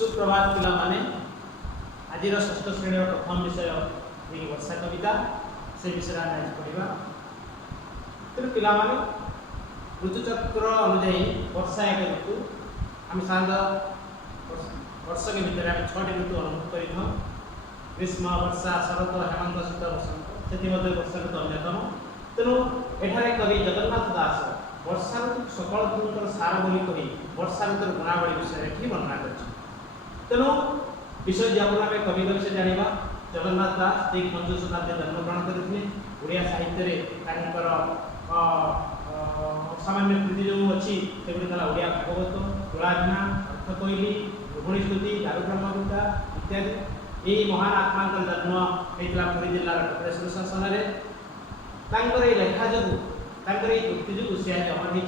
सुप्रभात पिला माने आज षष्ठ श्रेणी प्रथम विषय वर्षा कविता से विषय आज पढ़ा। तेणु पिला माने ऋतुचक्र अनुजाई वर्षा एक ऋतु आम साधारण वर्ष के भितर आम 6टी ऋतु अनुभव कर ग्रीष्म वर्षा शरत हेमंत शीत बसंत से वर्षा ऋतु अन्यतम। तेणु एठारे कवि जगन्नाथ दास वर्षा ऋतु सकल ऋतुर सार बोली कही वर्षा ऋतुर गुणावली विषय वर्णना कर। तेणु विषय ज्ञापन आम कवि विषय जाना जगन्नाथ दास ठीक 15 शताब्दी जन्म ग्रहण करते ओडिया साहित्य सामान्य कृति जो अच्छी से ओडिया भागवत तुलाजना अर्थकोइली रोहिणी स्तुति दारु ब्रह्मगीता इत्यादि। यही महान आत्मा जन्म होता पुरी जिलार कपिलेश्वर शासन में लेखा जो कृति जो सी आज अमर होती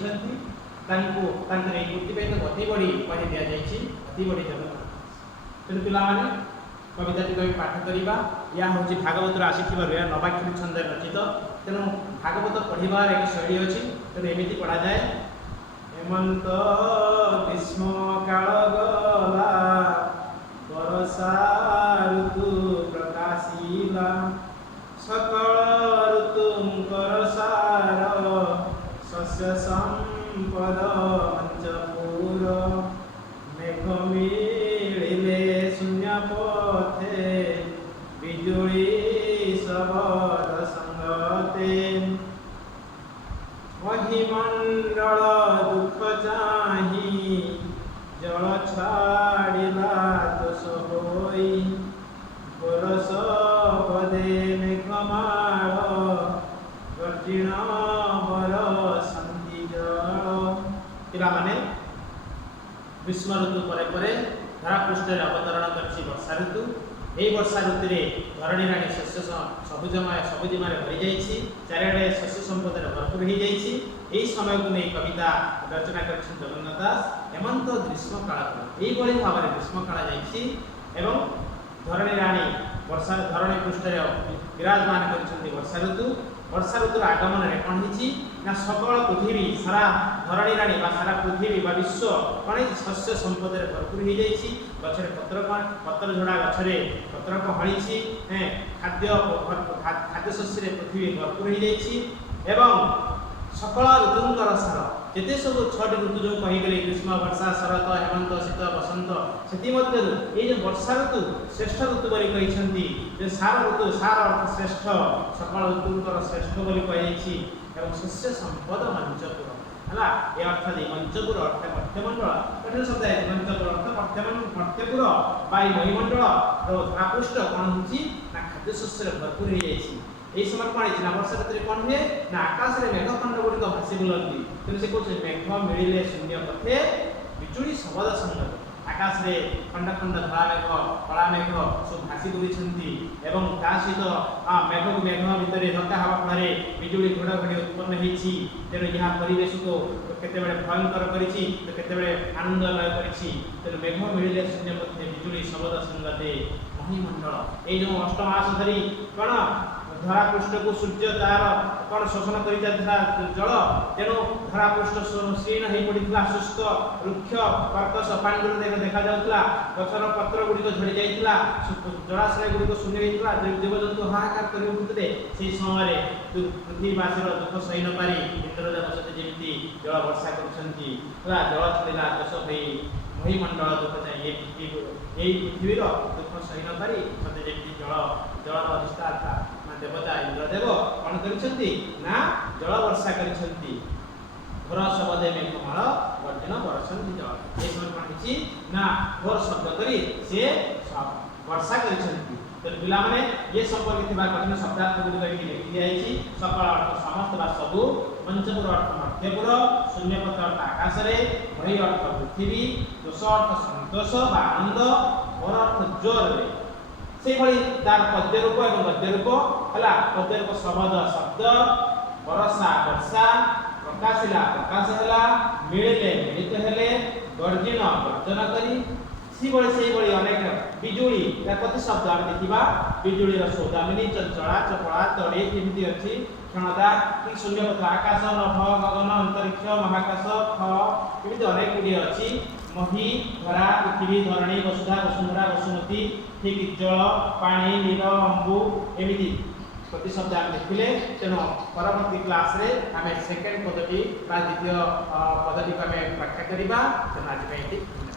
कृति अति बड़ी उपाधि दि जाती अति बड़ी जगन्नाथ। तेणु पिला कविताटी कवि पाठ करवा या हूँ भागवत आसी यह नवाक्षरी छंद रचित। तेणु भागवत पढ़ार एक शैली अच्छी। तेणु एमती पढ़ा जाए हेमंत ग्रीष्म काल गला वर्षा ऋतु प्रकाशिला सकल ऋतुंकर सार शस्य संपद मंचपुर मेघ मिले शून्य पथे बिजुली शबद संगते महिमंडल दुख चाही जल छाड़िला दोष होई बरस पदे मेघमाल गर्जिण बरसंती जल। पिला माने ग्रीष्म ऋतु पर धरापृष्ठ अवतरण कर वर्षा ऋतु। यही वर्षा ऋतु में धरणी राणी शस्य सबुजिमार भरी जाइए चारिड़े शस्य संपद भरपूर हो जाइए। यही समय को नहीं कविता रचना कर जगन्नाथ दास हेमंत ग्रीष्म काल यही भाव में ग्रीष्म काल जा धरणी राणी वर्षा धरणी पृष्ठ विराजमान कर वर्षा ऋतुर आगमन में कौन ना सकल पृथ्वी सारा धरणी राणी सारा पृथ्वी विश्व कौन शस्य संपद भरपूर हो जाइए। गचर पत्र झड़ा गचरे पत्र हड़ी खाद्य शस्य पृथ्वी भरपूर हो जाइए। सकल ऋतुंकर सार जिते सब 6टी ऋतु जो कहीगले ग्रीष्म वर्षा शरत हेमंत शीत बसंत से जो वर्षा ऋतु श्रेष्ठ ऋतु बोली कही सार ऋतु सार अर्थ श्रेष्ठ सकल ऋतुंकर श्रेष्ठ बोली कही शस्य संपद मंचपुर है ये अर्थात मंचपुर अर्थ मध्यमंडल कठिन शब्द है मंचपुर अर्थ मध्यपुर महिमंडल धरापृष्ठ कौन हो खाद्य शस्य भरपूर हो जाए। यही समय कौन है वर्षा ऋतु कौन हुए ना आकाश में मेघखंड गुड़िक भासी बुलती। तेणु से कहते मेघ मिले शून्य पथे बिजुड़ी शबद संगत आकाश में खंड खंड धला मेघ कला मेघ सब भासी बुली सहित मेघ को मेघ भितर धक्का हवा फल बिजुड़ी घड़घड़ी उत्पन्न होती। तेणु यह परिवेश को केते भयंकर कर आनंदमय कर मेघ मिले शून्य पथे बिजुड़ी शबद संगते महिमंडल ये जो अष्टमास धरी कौन धरापृष्ठ को सूर्य तार कौन शोषण कर जल तेणु धरापृष्ठ क्षीण हो पड़ा शुष्क रुक्ष कर्कश पानी देखा जाता गचर पत्र गुड़िक झड़ी जाता जलाशय गुड़िक शून्य होता जीवजंतु हाहाकार कर उठुते से समय पृथ्वीवासी दुख सही न पारी इंद्रदेव सहित जमी जल वर्षा कर जल छड़ा देश हो महिमंडल दुख चाहिए यही पृथ्वीर दुख सही न पारी सत्य जमी जल अधिष्ठाता देवता इंद्रदेव कौन कर जल वर्षा कर घोर शब्द मेघमाल गर्जन बरसंती जल ये समय कौन ना घोर शब्द कर वर्षा कर पिला ये संपर्क कठिन शब्दार्थ गुड़िक लिखी जाए सकल अर्थ समस्त बा सबू पंचपुर अर्थ मध्यपुर शून्यपथ अर्थ आकाश मही अर्थ पृथ्वी दोष अर्थ संतोष बा आनंद और अर्थ जोर से तार पद्य रूप और गद्य रूप है पद्य रूप शब्द शब्द वर्षा वर्षा प्रकाशिला प्रकाश है मिले मिलित हेले गर्जन गर्जन करी से अनेक बिजुड़ी कति शब्द आम देखा बिजुड़ीर सौदामिनी चंचला चपड़ा तड़े कमी अच्छी क्षणता ठीक शून्य पथ आकाश नभ गगन अंतरिक्ष महाकाश कमी अनेक गुड़िए अच्छी मही धरा पृथ्वी धरणी वसुधा वसुंधरा वसुमती ठीक जल पानी नीर अंबु एमिति प्रति शब्द आम देखिले तेणु परवर्ती क्लास रे आम सेकेंड पदटी द्वितीय पदटी को आम व्याख्या करवा तेणु आज